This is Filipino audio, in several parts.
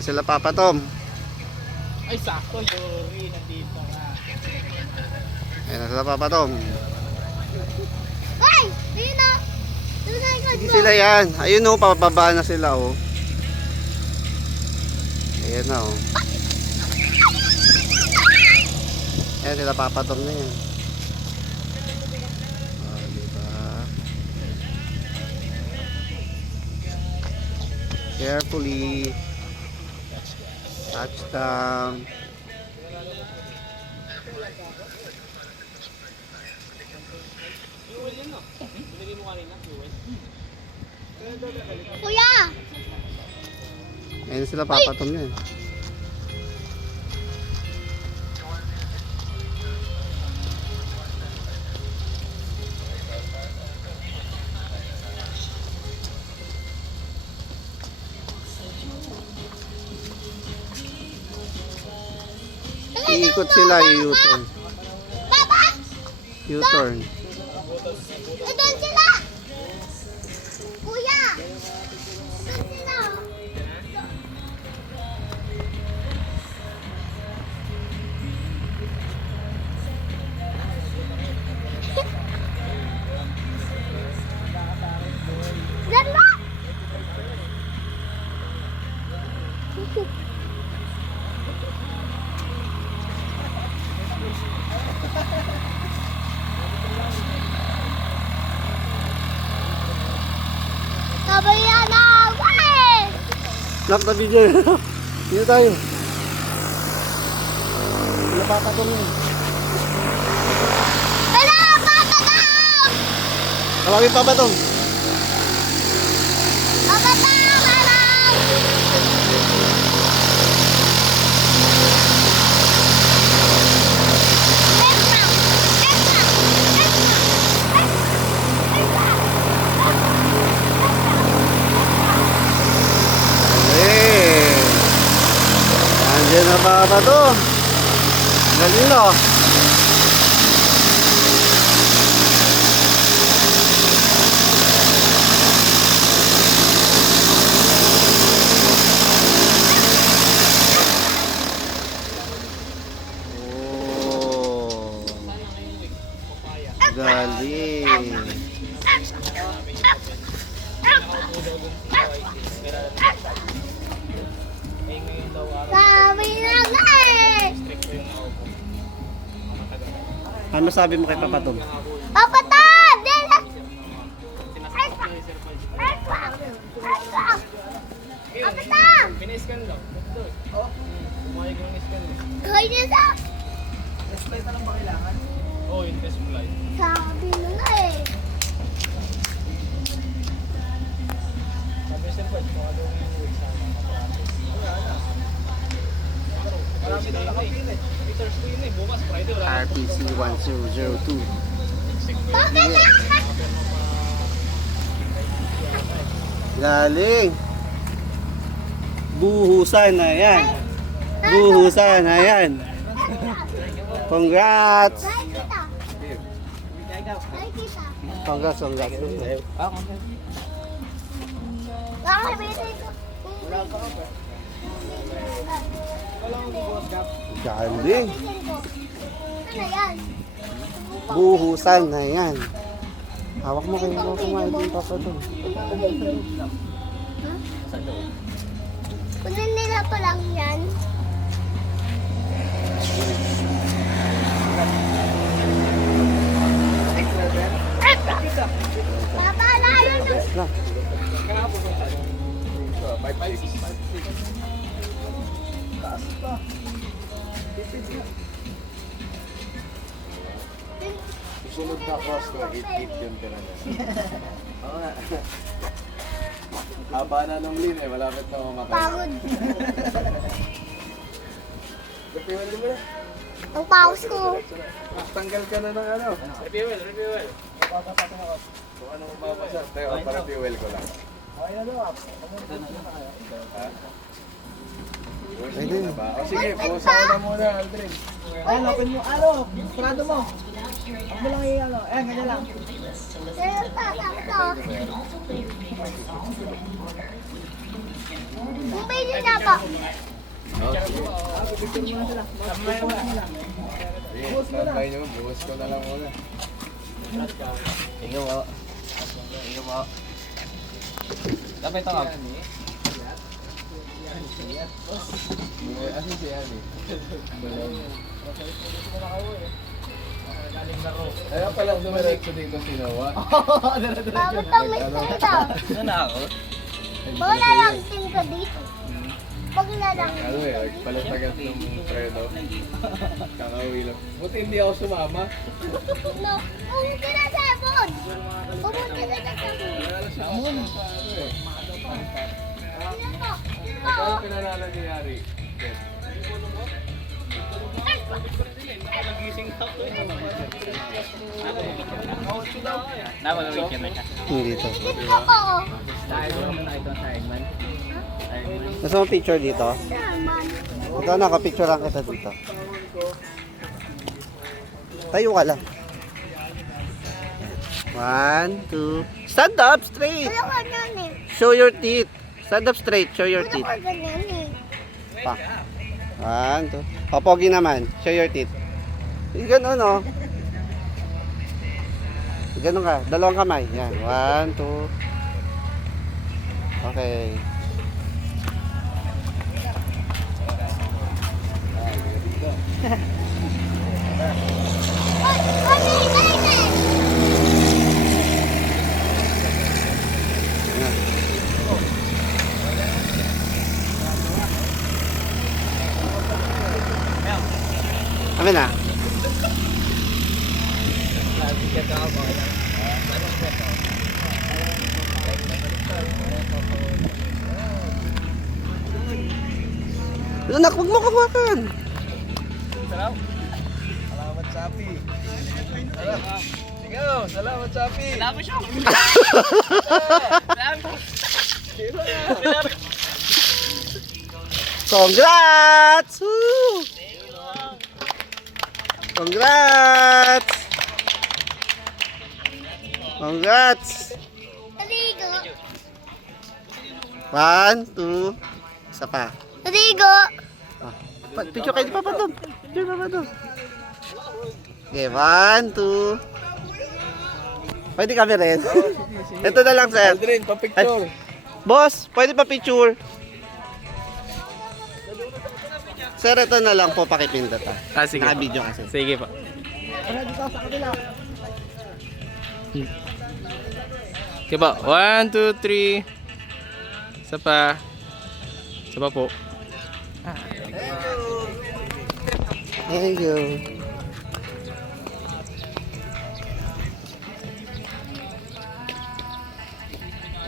Ayan sila Papa Tom. Ay, sakto, Yuri, nandito ka. Ayan sila Papa Tom. Ay! Ayun na! Doon na ikot Hindi mo. sila yan. Ayun o, papababa na sila o. Ayan na o. Ayan sila Papa Tom na yan. Oh, diba? Carefully. Touchdown. Kuya! Ayan sila Papa Tom na yan. Iikot sila, i-U-turn. Papa! U-turn. Doon sila! Kuya! Doon sila! Diyan ba? Kabayan na ako eh! Lock na video. Dito tayo. Sila Papa Tom na yan. Wala! Papa Tom! Tawagin Papa Tom. Papa Tom! Alam! Extra! Extra! Extra! Eh. Andiyan na Papa Tom. Galing no. Oh. Galing. Sabi na nga eh! Ano sabi mo kay Papa Tom? Papa Tom! Dila! Extra! Extra! Extra! Papa Tom! Pina-scan lang. Oh, umayag yung scan. Kaya niya sa... Test flight na lang ba kailangan? Oo, yung test flight. Sabi na nga eh! Sabi sa pwede, baka daw yung week sana mapractice. Wala na. Marami na nakapili. Thursday na eh. Bukas, Friday. Wala na. RPC 1002. Bakit na? Galing. Buhusan na yan. Buhusan na yan. Congrats. Ay, kita! Ay, kita! Congrats, congrats. Bakit binigay ko? Galing. Ano yan? Buhusan na yan. Hawak mo kayo mo kumain din Papa Tom. Kunin nila pa lang yan. Papalalo na. Na. Sunod na cross ko, 8-8 yung tira na. Oo nga. Haba na nung lin eh, malapit na mamakay. Pagod. Refuel mo na. Ang paus ko. Tanggal ka na ng ano. Refuel, refuel. Kung anong mabasa. Tayo, pa-refuel ko lang. Pwede. Na ba? O sige, pusa ko na muna, Aldrin. Ayan, open mo. Ano? Sarado mo. Huwag mo lang i-ano. Ayan, ganyan lang. Pero tatak to. Yung may Ayun na po. Picture muna sila. Picture muna sila. Sige, santay nyo. Buhos ko na lang muna. Tingnan mo. Tingnan mo. Dapat ito ka. Asin si Ani? Kaya pala dumiretso dito si Noah. Bakit ang may dito? Ano na ako? Wala lang tin ko dito. Pag na lang. Ano nagpalatagat ng preno. Kakauwi lang. Buti hindi ako sumama. No, pumunta na sa abon. Pumunta na sa abon. Samon. Ayun po. Ikaw pinalala ni Yari. Napag-wait ka na siya. Dito. Dito po. Gusto mo picture dito? Naman. Ikaw nakapicture lang kita dito. Tayo ka lang. 1, 2. Stand up straight. Wala ka yan eh. Show your teeth. Stand up straight. Show your Wala teeth. ka ganyan eh. Pa. 1, 2. Popogi naman. Show your teeth. Ganun oh. Ganun ka. Dalawang kamay. Yan. 1, 2. Okay. Amin na. Anak, huwag mo kawakan. Salamat, Sapi. Ikaw, salamat, Sapi. Salamat siya. Congrats! Woo! Congrats! Congrats! Rigo. 1, 2. Isa pa. Rigo. Ah, picture kayo di pa doon. Picture pa doon. Okay, 1, 2. Pwede kami rin. Ito na lang, sir. Aldrin, pa-picture. Boss, pwede pa picture. Sir, ito na lang po pakipindot. Sige. Naka-video kasi. Sige po. Ano dito sa kanila? Okay po. 1, 2, 3. Isa pa. Isa pa po. Thank you.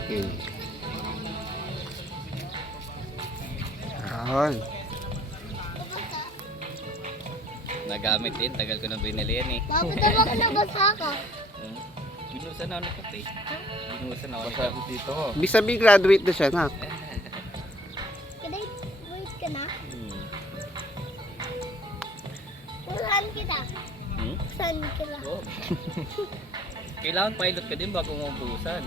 Okay. Ayan. Nagamit din. Tagal ko na binili yan eh. Bakit naman ka nabasa ka? Binusan na ako ng kape. Binusan na ako ng Masabi dito ko. Ibig sabihin graduate na siya, nak. Wait ka na? Saan kita? Saan kita? Kailangan pilot ka din bago mo ubusan.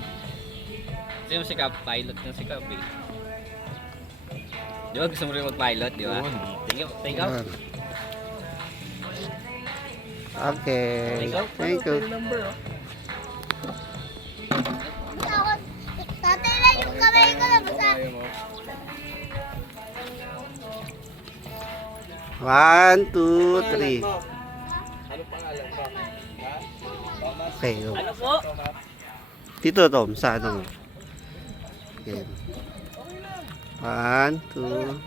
Kasi yung sikap, pilot yung sikap eh. Di ba gusto mo rin mag-pilot, di ba? Take out. Ayan. Okay. Thank you. Takot. Tatay lang yung kamay ko nabasa. Ayaw mo. 1, 2, 3. Ano pangalan mo? Okay, go. Ano po? Tito Tom, sa ano mo? Okay. 1, 2.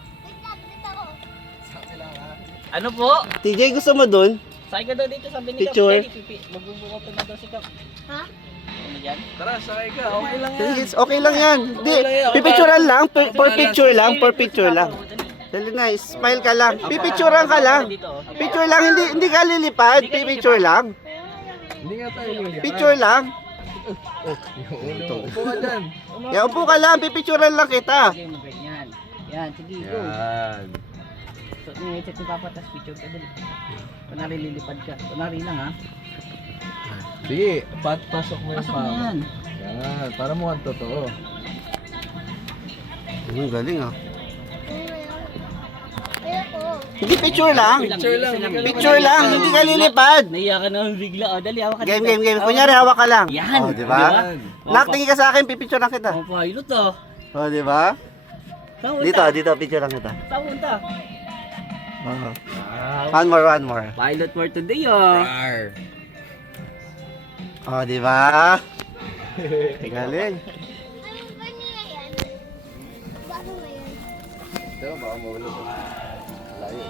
Ano po? TJ, gusto mo dun? Sakay ka daw dito sa binigay. Picture? Magbubuka pa na daw si Kap. Ha? Ano dyan? Tara, sakay ka. Okay lang yan. Sige, okay lang yan. Hindi, pipicturean lang. For picture lang, for picture lang. Dali na, smile ka lang. Pipicturean ka lang. Picture lang, hindi ka lilipad. Pipicture lang. Hindi nga tayo lilipad. Picture lang. Upo ka dyan. Ya, upo ka lang, pipicturean lang kita. Sige mo ganyan. Yan, sige go. Yan. So, ni-check ni Papa tas picture ka dali. Kunwari lilipad ka. Kunwari lang ha. Sige, pasok mo yung Pasok mo paa yan. mo. Yan, para mukhang totoo. Galing ah. Ayoko. Hindi, picture lang. Picture lang, hindi ka lilipad. Naiya ka naman bigla. O, dali, hawak ka Game, dito. game, game. Kunyari, hawak ka lang. Yan. Oh, di ba? Nak, tingin ka sa akin, pipicture lang kita. Ang pilot oh. Oh, di ba? Saan Dito, punta? dito, picture lang kita. Saan punta? Oh. Wow. One more, one more. Pilot for today oh. Rar. Oh, di ba? Galing. Ano ba niya yan? Paano na yan? Diba, baka mawala ko. Layo.